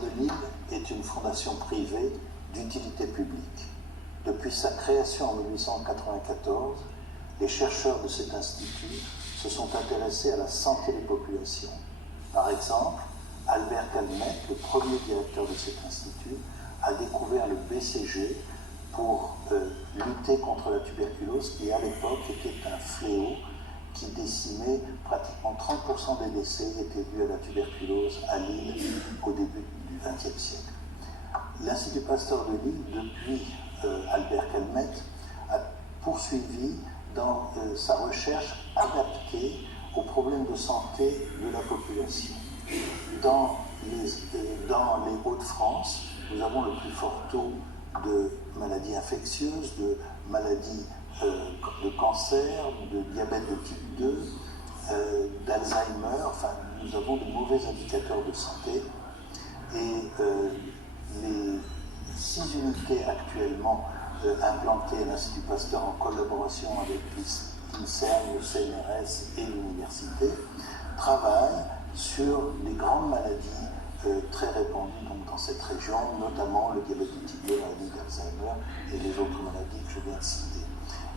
de Lille est une fondation privée d'utilité publique. Depuis sa création en 1894, les chercheurs de cet institut se sont intéressés à la santé des populations. Par exemple, Albert Calmette, le premier directeur de cet institut, a découvert le BCG pour lutter contre la tuberculose, qui à l'époque était un fléau qui décimait pratiquement 30% des décès étaient dus à la tuberculose à Lille au début du XXe siècle. L'Institut Pasteur de Lille, depuis Albert Calmette, a poursuivi dans sa recherche adaptée aux problèmes de santé de la population. Dans les Hauts-de-France, nous avons le plus fort taux de maladies infectieuses, de maladies de cancer, de diabète de type 2, d'Alzheimer. Enfin, nous avons de mauvais indicateurs de santé. Et les 6 unités actuellement implantées à l'Institut Pasteur en collaboration avec l'INSERM, le CNRS et l'université travaillent sur les grandes maladies très répandues donc, dans cette région, notamment le diabète de type 2, la maladie d'Alzheimer et les autres maladies que je viens de citer.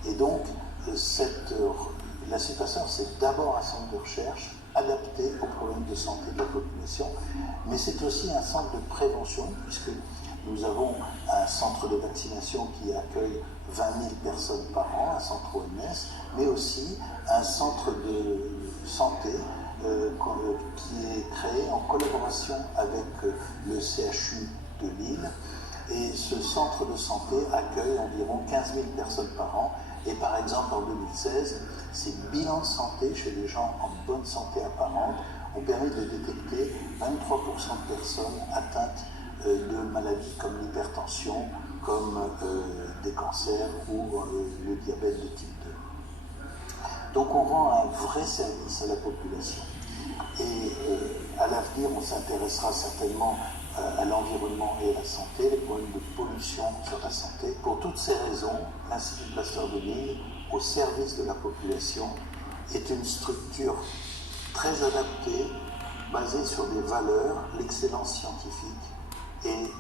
Et donc, l'Institut Pasteur, c'est d'abord un centre de recherche adapté aux problèmes de santé de la population, mais c'est aussi un centre de prévention, puisque nous avons un centre de vaccination qui accueille 20 000 personnes par an, un centre OMS, mais aussi un centre de santé qui est créé en collaboration avec le CHU de Lille. Et ce centre de santé accueille environ 15 000 personnes par an. Et par exemple, en 2016, ces bilans de santé chez les gens en bonne santé apparente ont permis de détecter 23% de personnes atteintes de maladies comme l'hypertension, comme des cancers ou le diabète de type 2. Donc on rend un vrai service à la population. Et à l'avenir, on s'intéressera certainement à l'environnement et à la santé, les problèmes de pollution sur la santé. Pour toutes ces raisons, l'Institut Pasteur de Lille, au service de la population, est une structure très adaptée, basée sur des valeurs, l'excellence scientifique et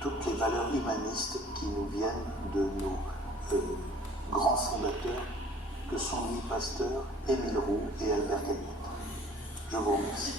toutes les valeurs humanistes qui nous viennent de nos grands fondateurs que sont Louis Pasteur, Émile Roux et Albert Calmette. Je vous remercie.